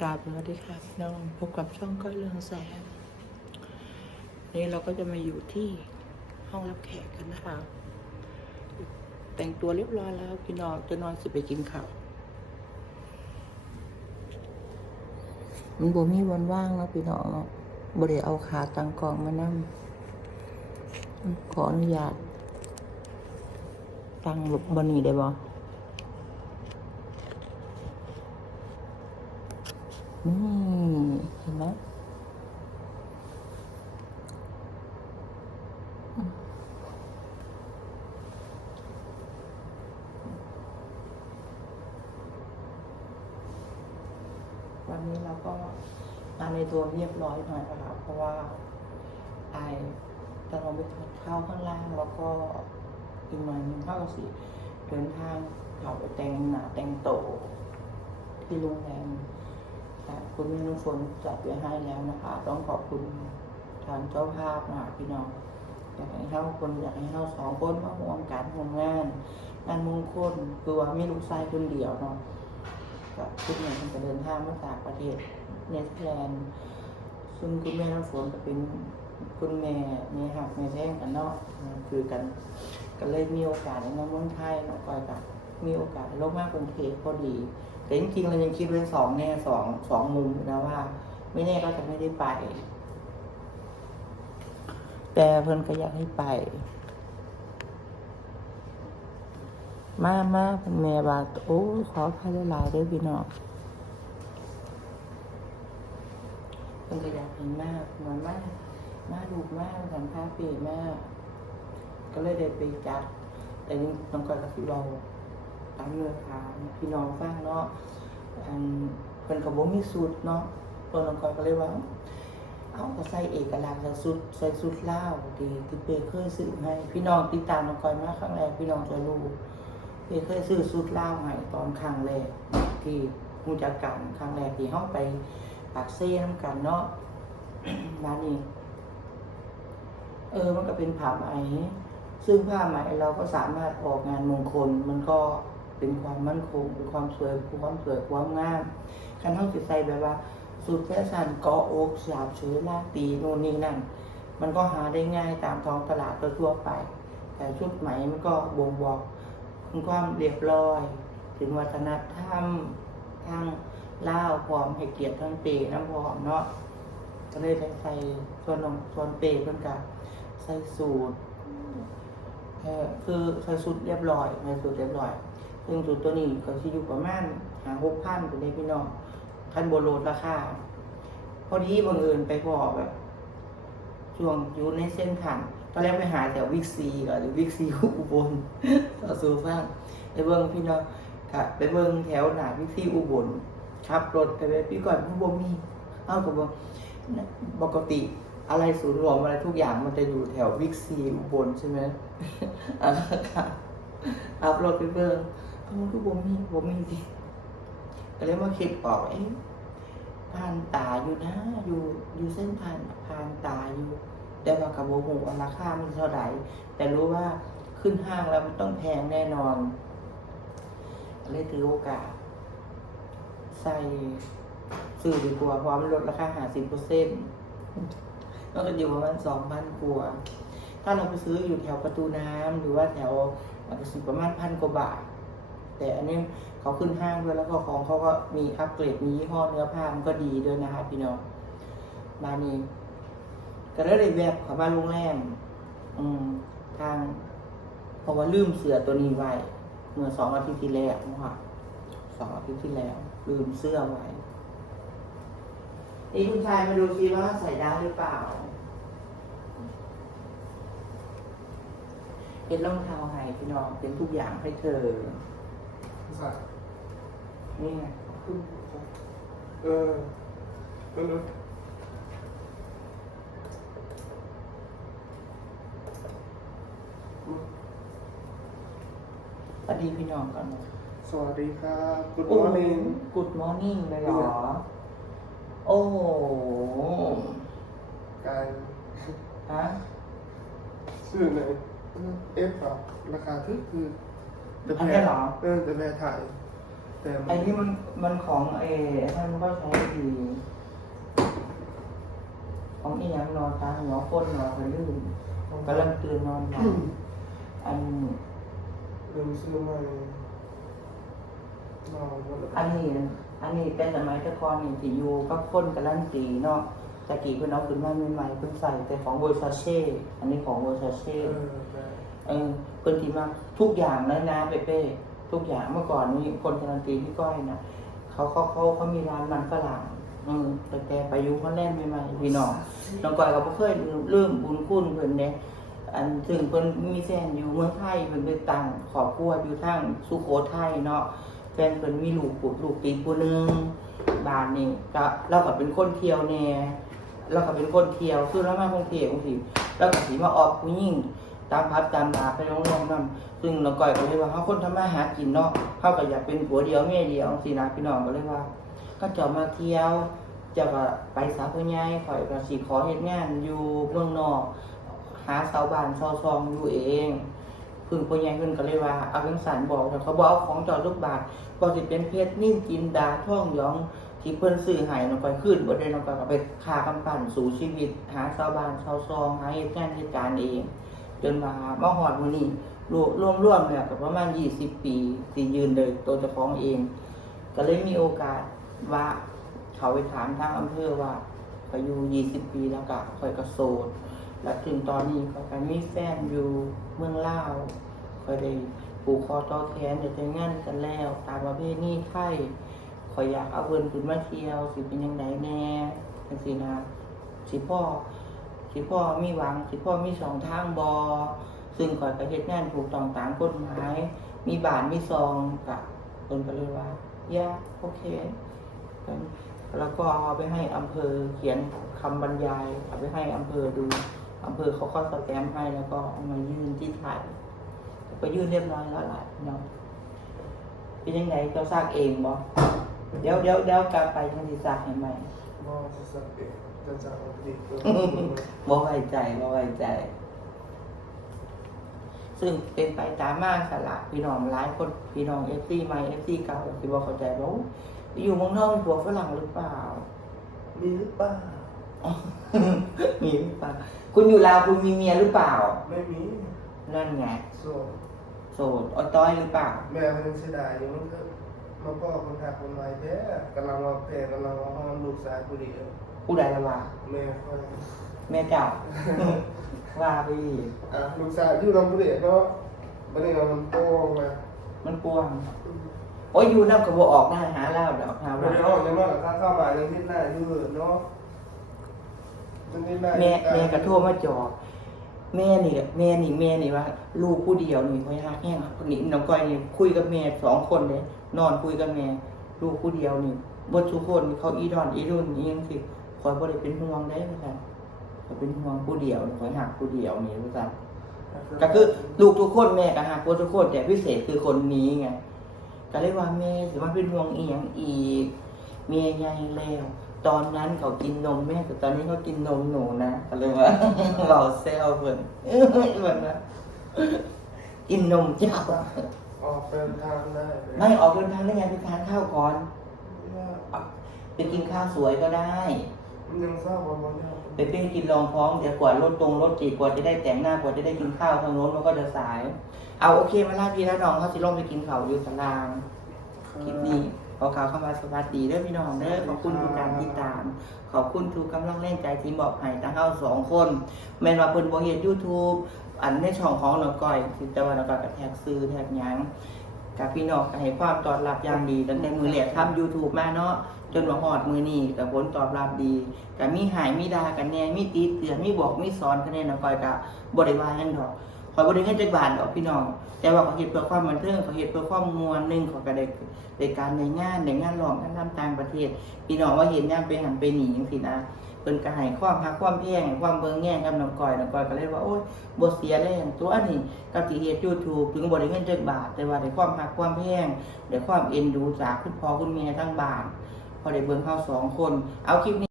ครับสวัสดีครับพี่น้องพบกับช่องก้อยเรืองแสงนี่เราก็จะมาอยู่ที่ห้องรับแขกกันนะคะ แต่งตัวเรียบร้อยแล้วพี่น้องจะนอนสิไปกินข้าวมันบ่มีวันว่างเนาะพี่น้องเนาะบ่ได้เอาขาตั้งกองมานั่งขออนุญาตตั้งบนนี้ได้บ่ นี่เห็นไหมวันนี้เราก็มาในตัวเรียบร้อยหน่อยนะคะเพราะว่าไอจะลงไปเข้าวข้างล่างแล้วก็อีกหน่อยหนึงเท่ากับสิเดินทางเขาไปแต่งหนาแต่งโตที่โรงแรม ค่ะคุณแม่น้ำฝนจัดไว้ให้แล้วนะคะ ต้องขอบคุณทางเจ้าภาพนะพี่น้องอยากให้เท่าคนอยากให้เท่าสองคนมาร่วมการทำงานงานมงคลคือว่าไม่ลูกชายคนเดียวเนาะกับคุณแม่มันจะเดินทางมาจากประเทศเนเธอร์แลนด์ซึ่งคุณแม่น้ำฝนก็เป็นคุณแม่แม่หักแม่แท้งกันเนาะคือกันก็เลยมีโอกาสในเมืองไทยเนาะก่อยกับมีโอกาสลงมากกรุงเทพพอดี แต่จริงๆเรายังคิดไว้สองแน่สองสองมุมอยู่นะว่า ไม่แน่ก็จะไม่ได้ไป แต่เพิ่นก็อยากให้ไป มามาเพิ่นแม่บาโอ้ขอพายหลายๆเด้วยพี่น้องเพิ่นก็อยากเห็นมากเหมือนมากมาดูมากสัมภาษณ์ปีมาก ก็เลยได้ไปจัดแต่นี่น้องก้อยก็คือเรา ตามเนื้อหาพี่น้องฟังเนาะอันเพิ่นก็บ่มีสูตรเนาะตัวน้องก้อยก็เลยว่า เอาก็ใส่เอกลักษณ์ใส่สุดใส่สุดลาดีที่เปเคยซื้อให้ พี่น้องติดตามน้องก้อยมาครั้งแรกพี่น้องจะรู้เปเคยซื้อสุดลาให้ตอนครั้งแรกที่รู้จักกันครั้งแรกที่เฮาไปปากเซ่นำกันเนาะมานี่เออ มันก็เป็นผ้าไหม ซึ่งผ้าไหมเราก็สามารถออกงานมงคล มันก็ เป็นความมั่นคง เป็นความสวยความสวยความงามคันเท่าสิใส่แบบว่าสูตรแฟชั่นกาะอกสาบเชื้อลากตีโน่นนี่นั่นมันก็หาได้ง่ายตามท้องตลาดทั่วไป แต่ชุดไหมมันก็บ่งบอกถึงความเรียบร้อย ถึงวัฒนธรรมทางล่าวพร้อมให้เกียรติทั้งเปน้ำพร้อมเนาะก็เลยใส่ส่วนนองส่วนเปเพิ่นกับใส่สูตรคือใส่ชุดเรียบร้อยใส่ชุดเรียบร้อย ซึ่งชุดตัวนี้ก็ที่อยู่ประมาณหาหกพันเป็นพี่น้องคันโบโลดราคาพอดีบังเอิญไปพอแบบช่วงอยู่ในเส้นทางตอนแรกไปหาแถววิกซีก่อนหรือวิกซีอุบลต่อสู้ฟังไปเบิ้งพี่น้องค่ะไปเบิ้งแถวหนาวิกซีอุบลขับรถไปไปพี่ก่อนพี่บ่มี เอ้ากับบอกปกติอะไรศูนย์รวมอะไรทุกอย่างมันจะอยู่แถววิกซีอุบลใช่ไหมอันนั้นค่ะอัพโหลดไปเบิ่ง มันคือบ่มีบ่มีสิก็เลยมาคิดออกเอ๊ะผ่านตาอยู่นะ อยู่อยู่เส้นผ่านผ่านตาอยู่ แต่ว่ากับโบหูว่าราคามันเท่าไหร่แต่รู้ว่าขึ้นห้างแล้วมันต้องแพงแน่นอนก็เลยถือโอกาส ใส่ซื้อดีกว่าเพราะมันลดราคาหาสิบเปอร์เซ็นต์ก็จะอยู่ประมาณสองพันกว่าถ้าเราไปซื้ออยู่แถวประตูน้ำหรือว่าแถวอาจจะสิประมาณพันกว่าบาท แต่อันนี้เขาขึ้นห้างด้วยแล้วก็ของเขาก็มีอัปเกรดมียี่ห้อเนื้อผ้ามันก็ดีด้วยนะคะพี่น้องมานี่ก็ได้เลยแวบเขามาโรงแรมอืมทางเพราะว่าลืมเสือตัวนี้ไว้เมื่อสองอาทิตย์ที่แล้วนะคะสองอาทิตย์ที่แล้ว ลืมเสื้อไว้นี่คุณชายมาดูซิว่าใส่ได้หรือเปล่าเป็นรองเท้าให้พี่น้องเป็นทุกอย่างให้เธอ สัตว์นี่ไงเออมนุษย์สวัสดีพี่น้องก่อนนะสวัสดีครับกุดมอร์นิ่งกูดมอร์นิ่งเลยเหรอ โอ้โหการฮะ ซื้อในเอฟอะราคาทึกคือ แต่อันนี้เหรอ เออแต่แม่ถ่ายแต่ไอ้นี่มันมันของเอท่านก็ใช้ดีของอีหยังนอนตาหัวคนนอนไปลื่นกำลังตื่นนอนหลับอันลืมซื้อมาลองหมดแล้วอันนี้อันนี้เป็นสมัยแตะกอนนี่ที่อยู่กับคนกำลังตีเนาะตะกี้เพิ่นเอาขึ้นมาใหม่ๆเพิ่นใส่แต่ของเวอร์ซาเช่อันนี้ของเวอร์ซาเช่ เออได้ เออเพิ่นที่มาทุกอย่างเลยนะเป๊ะๆทุกอย่างเมื่อก่อนนี้คนการันตีพี่ก้อยนะเขาเขาเขาเขามีร้านมันฝรั่งอืมแต่แต่ไปยุคอนแลนด์ใหม่ๆพี่น้องน้องก้อยก็บ่เคยลืมบุญคุณเพิ่นเด้อันซึ่งเพิ่นมีแฟนอยู่เมืองไทยเพิ่นไปตั้งครอบครัวอยู่ทางสุโขทัยเนาะแฟนเพิ่นมีลูกปุลูกปีผู้หนึงบ้านนี่ก็เราก็เป็นคนเที่ยวแน่เราก็เป็นคนเที่ยวคือเรามาท่องเที่ยวบางทีเราก็สิมาออกผู้หญิง ตามพัดตามดาไปน้องๆนั่นซึ่งเราก่อยก็เลยว่าเขาคนทำมาหากินเนาะเขาก็อยากเป็นผัวเดียวแม่เดียวสินะพี่น้องก็เลยว่า ก็จะมาเที่ยวจะก็ไปสาวผู้ใหญ่ข่อยก็สิขอเฮ็ดงานอยู่เมืองนอก หาสาวบ้านชาวซองอยู่เองพึ่งผู้ใหญ่เพิ่นก็เลยว่าเอาจังสันบอกแต่เขาบอกเอาของจอดลูกบาทก็สิเป็นเพชรนิ่มจินดาท่องยองที่เพิ่นซื้อให้น้องก้อยขึ้นบ่ได้น้องก้อยก็ไปค่ากำปั้นสู่ชีวิต หาชาวบ้านชาวซองหาเหตุงานเหตุการณ์เอง จนมามาหอดมื้อนี้รวมรวมรวมเนี่ยก็ประมาณ20ปีที่ยืนเลยตัวเจ้าของเอง ก็เลยมีโอกาสว่าเขาไปถามทางอำเภอว่าเขาอยู่20ปีแล้วก็คอยกระโสดและถึงตอนนี้เขาก็มีแฟนอยู่เมืองลาวคอยได้ผูกคอต่อแขนเดี๋ยวจะงานกันแล้ว ตามประเพณีไทยคอยอยากเอาเพิ่นขึ้นมาเที่ยวสิเป็นยังไงแน่จังซี่นะสิพ่อ สิพ่อมีหวังสิพ่อมีสองทางบอซึ่งข่อยก็เฮ็ดงานถูกต้องตามกฎหมาย มีบานมีซองกับเพิ่นก็เลยว่าย่าโอเคเพิ่นแล้วก็เอาไปให้อำเภอเขียนคำบรรยายเอาไปให้อำเภอดูอำเภอเขาก็สแตมป์ให้แล้วก็เอามายื่นที่ไทยก็ยื่นเรียบร้อยแล้วล่ะเนาะเป็นยังไงเจ้าซากเองบ่เดี๋ยวเดี๋ยวเดี๋ยวกลับไปทางที่ซากให้ใหม่ มอจะสักเอ็ดจะจะเอาดีเกินบ่ไว้ใจบ่ไว้ใจ ซึ่งเป็นไปตามมาสละพี่น้องหลายคนพี่น้องเอฟซีใหม่เอฟซีเก่าที่บอกเข้าใจว่าอุ๊ยอยู่เมืองนอกมีผัวฝรั่งหรือเปล่า มีหรือเปล่ามีหรือเปล่า คุณอยู่ลาวคุณมีเมียหรือเปล่า ไม่มี นั่นไงส่วนโสดออต้อยหรือเปล่า แม่มันยังเสียดายอยู่มันก็ มาพ่อคนหักคนไว้แท้กำลังวางแผนกำลังวางห้องลูกชายผู้เดียวผู้ใดละว่าแม่ค่อยแม่เจ้าว่าไปดิอะลูกชายอยู่ลำผู้เดียวเนาะบันนี้เรามันโตมามันกวางโอ้ยอยู่น้ำกระบอกออกหน้าหาเล่าเดี๋ยวหาเราว่าจะร้องยังว่าถ้าเข้ามายังที่หน้าอยู่เหินเนาะยังที่หน้าแม่แม่กระโทรมาจอกแม่นี่แม่นี่แม่นี่ว่า ลูกผู้เดียวนี่คอยหักแห้งนี่น้องก้อยนี่คุยกับแม่สองคนเลย นอนคุยกับแม่ลูกผู้เดียวนี่บดทุกคนเขาอีดอนอีรุ่นอียังสิคอยบ่ได้เป็นห่วงได้ไหมครับคอยเป็นห่วงผู้เดียวคอยหักผู้เดียวนี่ว่าซั่นก็คือลูกทุกคนแม่ก็หักบ่ทุกคนแต่พิเศษคือคนนี้ไงก็เลยว่าแม่สิว่าเป็นห่วงอีหยังอีกแม่ใหญ่แล้วตอนนั้นเขากินนมแม่แต่ตอนนี้เขากินนมหนูนะก็เลยว่าเราเซลเพิ่นเอ้ยเหมือนนะกินนมเจ้า ออกเดินทางได้เลยไม่ออกเดินทางได้ไงไปทานข้าวก่อน ไปกินข้าวสวยก็ได้ มันยังเศร้าบางวันเนี่ยไปเป้กินรองท้องเดี๋ยวกว่ารถตรงรถจีกว่าจะได้แต่งหน้ากว่าจะได้กินข้าวทางโน้นมันก็จะสาย เอาโอเคมาลาพี่แล้วน้องเขาสิลงไปกินข้าวอยู่ตารางคลิปนี้ขอข่าวเข้ามาสวัสดีเด้อพี่น้องเด้อขอบคุณทุกการติดตาม ขอบคุณทุกกำลังแรงใจที่บอกให้ทั้งเฮาสองคน แม่นว่าเพิ่นบ่เฮ็ด YouTube อันในช่องของน้องก้อยคือแต่ว่าน้องก้อยก็แท็กซื้อแท็กหยังกับพี่น้องก็ให้ความตอบรับอย่างดีตั้งแต่มือแรกทำ YouTube มาเนาะจนมาหอดมือนี่ก็ผลตอบรับดีก็มีหายมีดากันแน่มีตีเตือนมีบอกมีสอนกันแน่น้องก้อยกับบริวารกันดอก ขอยบ่ได้เงินจักบาทดอกพี่น้อง แต่ว่าเขาเฮ็ดเพื่อความบันเทิงเขาเฮ็ดเพื่อความมวนหนึ่งเขาก็ได้ได้การในงานในงานร้องงานรำต่างประเทศ พี่น้องว่าเห็นย่างไปหันไปหนีจังซี่นะเพิ่นก็ให้ความฮักความแพงความเบิ่งแง่งกับน้องก้อยน้องก้อยก็เลยว่าโอ๊ยบ่เสียแรงตัวอันนี้กับที่เฮ็ด YouTube ถึงบ่ได้เงินจักบาท แต่ว่าได้ความฮักความแพงได้ความเอ็นดูจากคุณพ่อคุณแม่ทั้งบ้านพอได้เบิ่งเฮาสองคน เอาคลิปนี้